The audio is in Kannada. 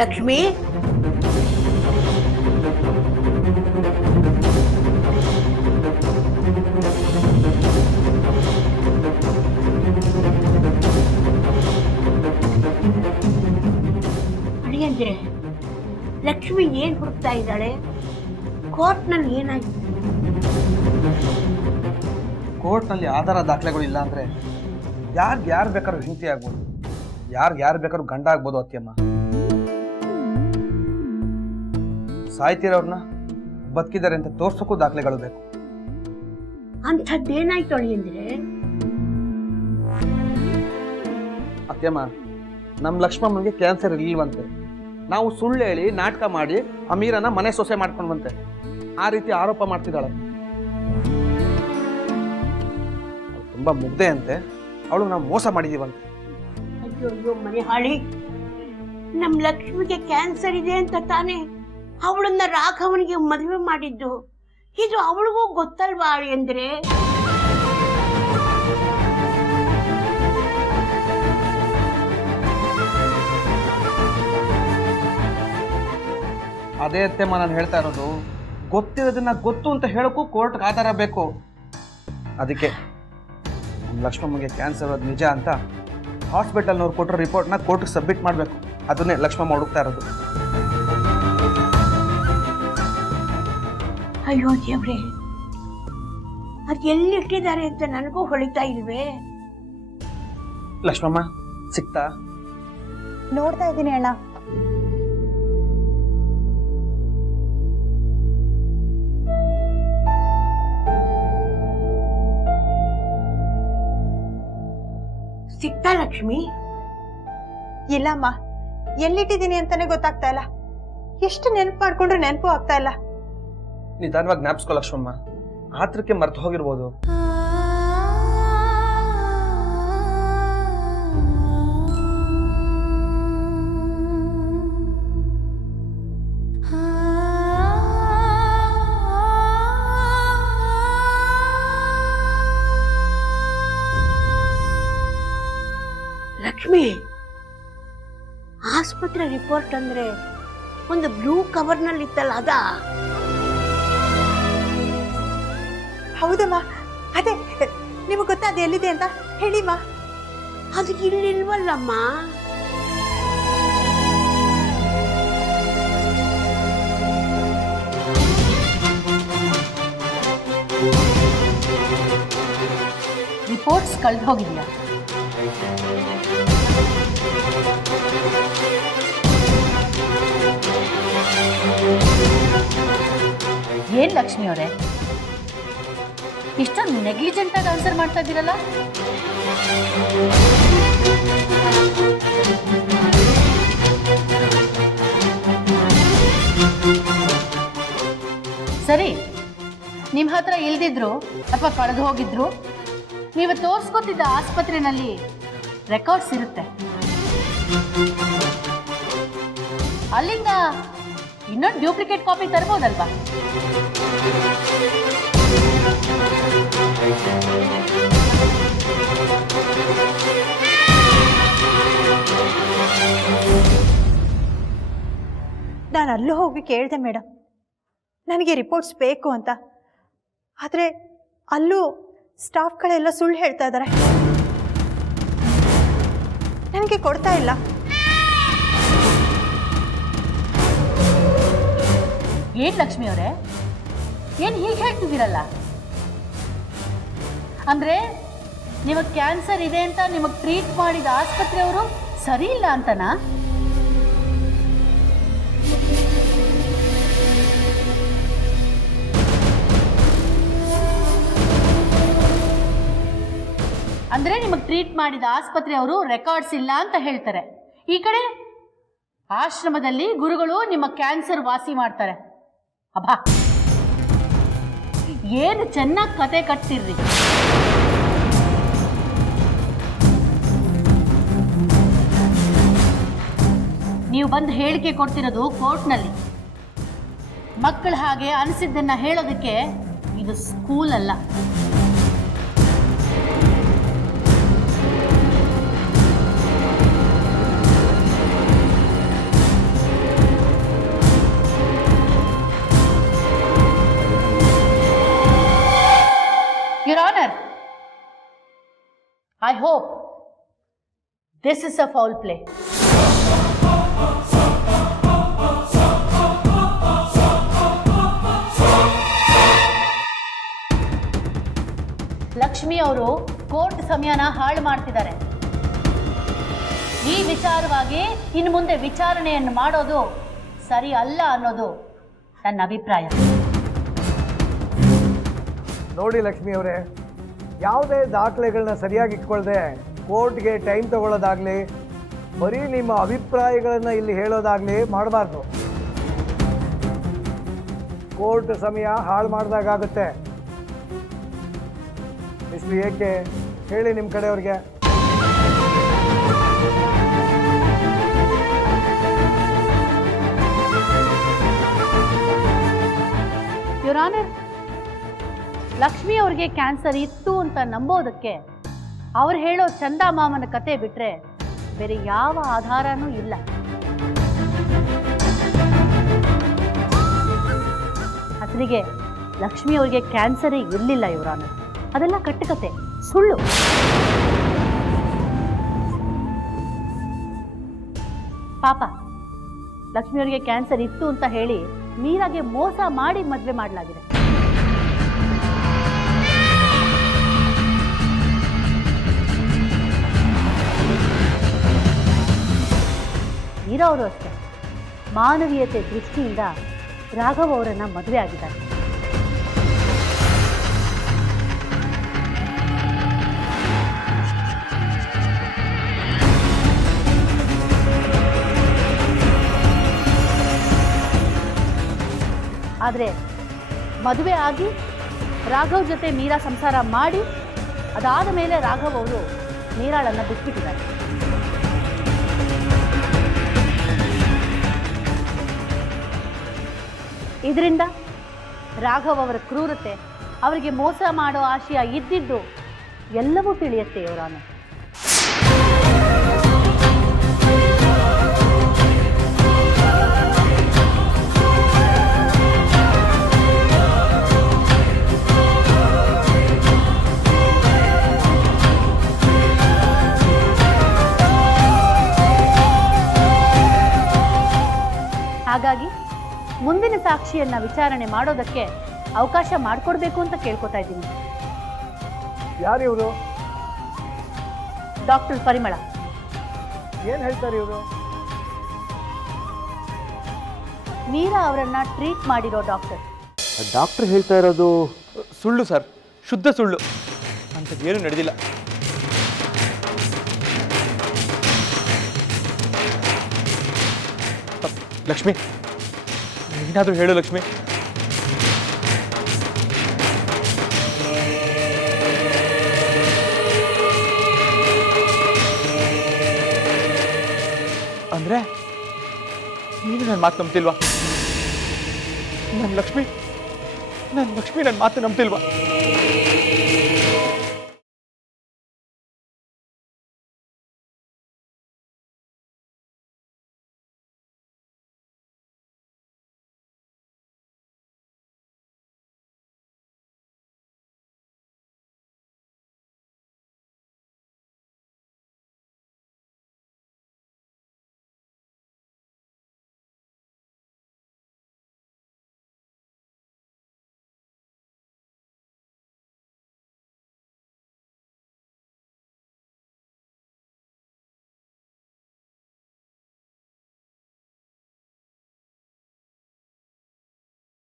ಲಕ್ಷ್ಮಿ, ಅಳಿಯಂದ್ರೆ ಲಕ್ಷ್ಮಿ ಏನ್ ಹುಡುಕ್ತಾ ಇದ್ದಾಳೆ? ಕೋರ್ಟ್ನಲ್ಲಿ ಏನಾಗಿದೆ? ಕೋರ್ಟ್ನಲ್ಲಿ ಆಧಾರ ದಾಖಲೆಗಳು ಇಲ್ಲ ಅಂದ್ರೆ ಯಾರು ಬೇಕಾದ್ರೂ ಹೆಂಡತಿ ಆಗ್ಬೋದು, ಯಾರು ಬೇಕಾದ್ರೂ ಗಂಡ ಆಗ್ಬೋದು. ಅತ್ಯಮ್ಮ, ಸಾಯ್ತಿರೋರ್ನ ಬದುಕಿದ್ದಾರೆ ಅಂತ ತೋರ್ಸೋಕ್ಕೂ ದಾಖಲೆಗಳು ಬೇಕು. ಅಂಥದ್ದೇನಾಯ್ತು ಅಳಿಯಂದ್ರೆ? ಅತ್ಯಮ್ಮ, ನಮ್ಮ ಲಕ್ಷ್ಮಮ್ಮನಿಗೆ ಕ್ಯಾನ್ಸರ್ ಇಲ್ವಂತೆ. ನಾವು ಸುಳ್ಳು ಹೇಳಿ ನಾಟಕ ಮಾಡಿ ಅಮೀರನ ಮನೆ ಸೊಸೆ ಮಾಡ್ಕೊಂಡ್ವಂತೆ. ಆ ರೀತಿ ಆರೋಪ ಮಾಡ್ತಿದ್ದಾಳೆ. ತುಂಬಾ ಮುಗ್ದೆ ಅಂತೆ. ಅವಳು ನಾವು ಮೋಸ ಮಾಡಿದೀವಂತೆ. ಅಯ್ಯೋ ಮನೆ ಹಾಳಿ, ನಮ್ ಲಕ್ಷ್ಮಿಗೆ ಕ್ಯಾನ್ಸರ್ ಇದೆ ಅಂತ ತಾನೇ ಅವಳನ್ನ ರಾಘವನಿಗೆ ಮದುವೆ ಮಾಡಿದ್ದು. ಇದು ಅವಳಿಗೂ ಗೊತ್ತಲ್ವಾ ಅಳಿಯಂದ್ರೆ? ಅದೇ ಅತ್ತೆಮ್ಮ ನಾನು ಹೇಳ್ತಾ ಇರೋದು. ಗೊತ್ತಿರೋದನ್ನ ಗೊತ್ತು ಅಂತ ಹೇಳೋಕ್ಕೂ ಕೋರ್ಟ್ಗೆ ಆಧಾರ ಬೇಕು. ಅದಕ್ಕೆ ನಮ್ಮ ಲಕ್ಷ್ಮಮ್ಮಗೆ ಕ್ಯಾನ್ಸರ್ ಅದು ನಿಜ ಅಂತ ಹಾಸ್ಪಿಟಲ್ನವ್ರು ಕೊಟ್ಟರು ರಿಪೋರ್ಟ್ನ ಕೋರ್ಟ್ಗೆ ಸಬ್ಮಿಟ್ ಮಾಡಬೇಕು. ಅದನ್ನೇ ಲಕ್ಷ್ಮಮ್ಮ ಹುಡುಕ್ತಾ ಇರೋದು. ಅಯ್ಯೋ ದೇವ್ರೆ, ಅದು ಎಲ್ಲಿಟ್ಟಿದ್ದಾರೆ ಅಂತ ನನಗೂ ಹೊಳಿತಾ ಇಲ್ವೇ? ಲಕ್ಷ್ಮಮ್ಮ ಸಿಕ್ತಾ? ನೋಡ್ತಾ ಇದ್ದೀನಿ ಅಣ್ಣ. ಸಿಕ್ತಾ ಲಕ್ಷ್ಮಿ? ಇಲ್ಲಮ್ಮ, ಎಲ್ಲಿಟ್ಟಿದ್ದೀನಿ ಅಂತಾನೆ ಗೊತ್ತಾಗ್ತಾ ಇಲ್ಲ. ಎಷ್ಟು ನೆನಪು ಮಾಡ್ಕೊಂಡ್ರೆ ನೆನಪು ಆಗ್ತಾ ಇಲ್ಲ. ನಿಧಾನವಾಗಿ ಜ್ಞಾಪಿಸ್ಕೊ ಲಕ್ಷ್ಮಮ್ಮ, ಆತ್ರಕ್ಕೆ ಮರ್ತು ಹೋಗಿರ್ಬೋದು. ಲಕ್ಷ್ಮಿ, ಆಸ್ಪತ್ರೆ ರಿಪೋರ್ಟ್ ಅಂದ್ರೆ ಒಂದು ಬ್ಲೂ ಕವರ್ನಲ್ಲಿ ಇತ್ತಲ್ಲ, ಅದಾ? ಹೌದಮ್ಮ, ಅದೇ. ನಿಮಗೆ ಗೊತ್ತಾ ಅದು ಎಲ್ಲಿದೆ ಅಂತ? ಹೇಳಿಮ್ಮ. ಅದು ಇಲ್ಲಿಲ್ವಲ್ಲಮ್ಮ. ರಿಪೋರ್ಟ್ಸ್ ಕಳೆದು ಹೋಗಿದೆಯಾ? ಏನ್ ಲಕ್ಷ್ಮಿ ಅವರೇ, ಇಷ್ಟೊಂದು ನೆಗ್ಲಿಜೆಂಟ್ ಆಗಿ ಆನ್ಸರ್ ಮಾಡ್ತಾ ಇದ್ದೀರಲ್ಲ? ಸರಿ, ನಿಮ್ಮ ಹತ್ರ ಇಲ್ದಿದ್ರು ಅಥವಾ ಕಳೆದು ಹೋಗಿದ್ರು, ನೀವು ತೋರಿಸ್ಕೊತಿದ್ದ ಆಸ್ಪತ್ರೆಯಲ್ಲಿ ರೆಕಾರ್ಡ್ಸ್ ಇರುತ್ತೆ. ಅಲ್ಲಿಂದ ಇನ್ನೊಂದು ಡ್ಯೂಪ್ಲಿಕೇಟ್ ಕಾಪಿ ತರ್ಬೋದಲ್ವಾ? ನಾನು ಅಲ್ಲೂ ಹೋಗಿ ಕೇಳಿದೆ ಮೇಡಮ್, ನನಗೆ ರಿಪೋರ್ಟ್ಸ್ ಬೇಕು ಅಂತ. ಆದರೆ ಅಲ್ಲೂ ಸ್ಟಾಫ್ಗಳೆಲ್ಲ ಸುಳ್ಳು ಹೇಳ್ತಾ ಇದ್ದಾರೆ, ನನಗೆ ಕೊಡ್ತಾ ಇಲ್ಲ. ಏನ್ ಲಕ್ಷ್ಮಿ ಅವರೇ, ಏನ್ ಹೀಗೆ ಹೇಳ್ತಿದ್ದೀರಲ್ಲ? ಅಂದ್ರೆ ನಿಮಗೆ ಕ್ಯಾನ್ಸರ್ ಇದೆ ಅಂತ ನಿಮಗೆ ಟ್ರೀಟ್ ಮಾಡಿದ ಆಸ್ಪತ್ರೆಯವರು ಸರಿ ಇಲ್ಲ ಅಂತನಾ? ಅಂದ್ರೆ ನಿಮಗೆ ಟ್ರೀಟ್ ಮಾಡಿದ ಆಸ್ಪತ್ರೆಯವರು ರೆಕಾರ್ಡ್ಸ್ ಇಲ್ಲ ಅಂತ ಹೇಳ್ತಾರೆ. ಈ ಕಡೆ ಆಶ್ರಮದಲ್ಲಿ ಗುರುಗಳು ನಿಮ್ಮ ಕ್ಯಾನ್ಸರ್ ವಾಸಿ ಮಾಡ್ತಾರೆ. ಅಬ್ಬಾ, ಏನು ಚೆನ್ನಾಗಿ ಕತೆ ಕಟ್ತಿರ್ರಿ. ನೀವು ಬಂದು ಹೇಳಿಕೆ ಕೊಡ್ತಿರೋದು ಕೋರ್ಟ್ನಲ್ಲಿ. ಮಕ್ಕಳ ಹಾಗೆ ಅನಿಸಿದ್ದನ್ನ ಹೇಳೋದಕ್ಕೆ ಇದು ಸ್ಕೂಲ್ ಅಲ್ಲ. I hope this is a foul play. Lakshmi ಅವರು ಕೋರ್ಟ್ ಸಮಯನ ಹಾಳು ಮಾಡ್ತಿದ್ದಾರೆ. ಈ ವಿಚಾರವಾಗಿ ಇನ್ನು ಮುಂದೆ ವಿಚಾರಣೆಯನ್ನು ಮಾಡೋದು ಸರಿ ಅಲ್ಲ ಅನ್ನೋದು ನನ್ನ ಅಭಿಪ್ರಾಯ. ನೋಡಿ ಲಕ್ಷ್ಮಿ ಅವರೇ, ಯಾವುದೇ ದಾಖಲೆಗಳನ್ನ ಸರಿಯಾಗಿ ಇಟ್ಕೊಳ್ದೆ ಕೋರ್ಟ್ಗೆ ಟೈಮ್ ತಗೊಳ್ಳೋದಾಗಲಿ ಬರೀ ನಿಮ್ಮ ಅಭಿಪ್ರಾಯಗಳನ್ನು ಇಲ್ಲಿ ಹೇಳೋದಾಗಲಿ ಮಾಡಬಾರ್ದು. ಕೋರ್ಟ್ ಸಮಯ ಹಾಳು ಮಾಡಿದಾಗುತ್ತೆ. ಇಷ್ಟು ಏಕೆ ಹೇಳಿ ನಿಮ್ಮ ಕಡೆಯವ್ರಿಗೆ. ಯುವರ್ ಆನರ್, ಲಕ್ಷ್ಮಿ ಅವ್ರಿಗೆ ಕ್ಯಾನ್ಸರ್ ಇತ್ತು ಅಂತ ನಂಬೋದಕ್ಕೆ ಅವ್ರು ಹೇಳೋ ಚಂದಾ ಮಾಮನ ಕತೆ ಬಿಟ್ರೆ ಬೇರೆ ಯಾವ ಆಧಾರನೂ ಇಲ್ಲ. ಅಸಲಿಗೆ ಲಕ್ಷ್ಮಿ ಅವ್ರಿಗೆ ಕ್ಯಾನ್ಸರೇ ಇರಲಿಲ್ಲ ಯುವರ್ ಆನರ್. ಅದೆಲ್ಲ ಕಟ್ಟುಕತೆ, ಸುಳ್ಳು. ಪಾಪ ಲಕ್ಷ್ಮಿ ಅವರಿಗೆ ಕ್ಯಾನ್ಸರ್ ಇತ್ತು ಅಂತ ಹೇಳಿ ಮೀರಾಗೆ ಮೋಸ ಮಾಡಿ ಮದುವೆ ಮಾಡಲಾಗಿದೆ. ಮೀರಾ ಅವರು ಅಷ್ಟೇ ಮಾನವೀಯತೆ ದೃಷ್ಟಿಯಿಂದ ರಾಘವ್ ಅವರನ್ನ ಮದುವೆ ಆಗಿದ್ದಾರೆ. ಆದರೆ ಮದುವೆ ಆಗಿ ರಾಘವ್ ಜೊತೆ ಮೀರಾ ಸಂಸಾರ ಮಾಡಿ ಅದಾದ ಮೇಲೆ ರಾಘವ್ ಅವರು ಮೀರಾಳನ್ನು ಬಿಟ್ಬಿಟ್ಟಿದ್ದಾರೆ. ಇದರಿಂದ ರಾಘವ್ ಅವರ ಕ್ರೂರತೆ, ಅವರಿಗೆ ಮೋಸ ಮಾಡೋ ಆಶಯ ಇದ್ದಿದ್ದು ಎಲ್ಲವೂ ತಿಳಿಯುತ್ತೆ ಇವರನ್ನು. ಹಾಗಾಗಿ ಮುಂದಿನ ಸಾಕ್ಷಿಯನ್ನ ವಿಚಾರಣೆ ಮಾಡೋದಕ್ಕೆ ಅವಕಾಶ ಮಾಡಿಕೊಡ್ಬೇಕು ಅಂತ ಕೇಳ್ಕೊತಾ ಇದ್ದೀನಿ. ಯಾರು ಇವರು? ಡಾಕ್ಟರ್ ಪರಿಮಳ. ಏನು ಹೇಳ್ತಾರೆ ಇವರು? ಮೀರಾ ಅವರನ್ನ ಟ್ರೀಟ್ ಮಾಡಿರೋ ಡಾಕ್ಟರ್. ಡಾಕ್ಟರ್ ಹೇಳ್ತಾ ಇರೋದು ಸುಳ್ಳು ಸರ್, ಶುದ್ಧ ಸುಳ್ಳು. ಅಂಥದ್ದೇನು ನಡೆದಿಲ್ಲ. ಲಕ್ಷ್ಮಿ, ಏನಾದರೂ ಹೇಳು ಲಕ್ಷ್ಮಿ. ಅಂದ್ರೆ ನೀನು ನನ್ನ ಮಾತು ನಂಬ್ತಿಲ್ವಾ? ನನ್ನ ಲಕ್ಷ್ಮಿ ನನ್ನ ಮಾತು ನಂಬ್ತಿಲ್ವಾ?